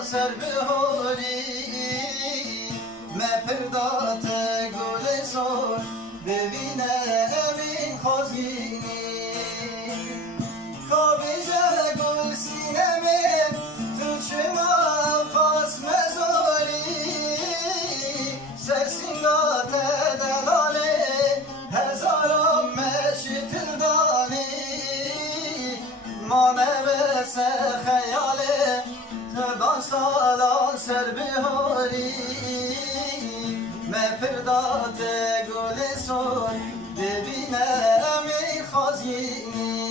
سر بهاری مپردات گل سر ببینه امین خازینی کابیزه گل سینمه تو چما پاس مزاری سرسینگات دلاله هزارم مشتل دانی مانه بسه خیاله تردان سالان سر بهاری مپردات گل سر ببینه امین خازینی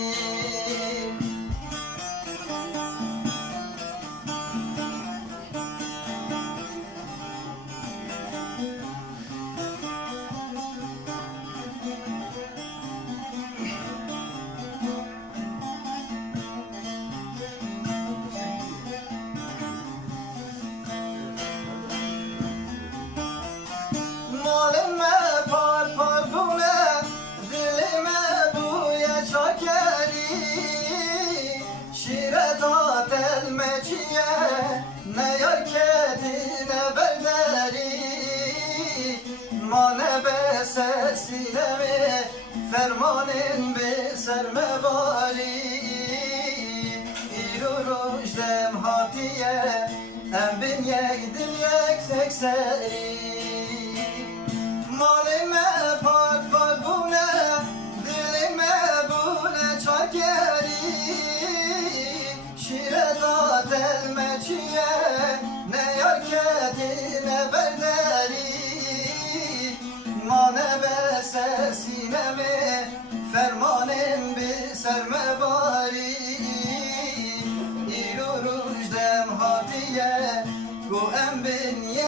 مالمه پار پار بونه دلمه بوی چاکری شیره دادل مچیه نیار کتینه برداری مانه به سینمه فرمانین به سرمه باری ایرو روشدم هاتیه ام بین یک دل یک سکسری مالمه پاک پاک بونه دلمه بونه چاکری شیره دادل مچیه نیار کتینه برداری مانه به سینمه فرمانم به سرمه باری ایرو روشدم هاتیه گو ام بین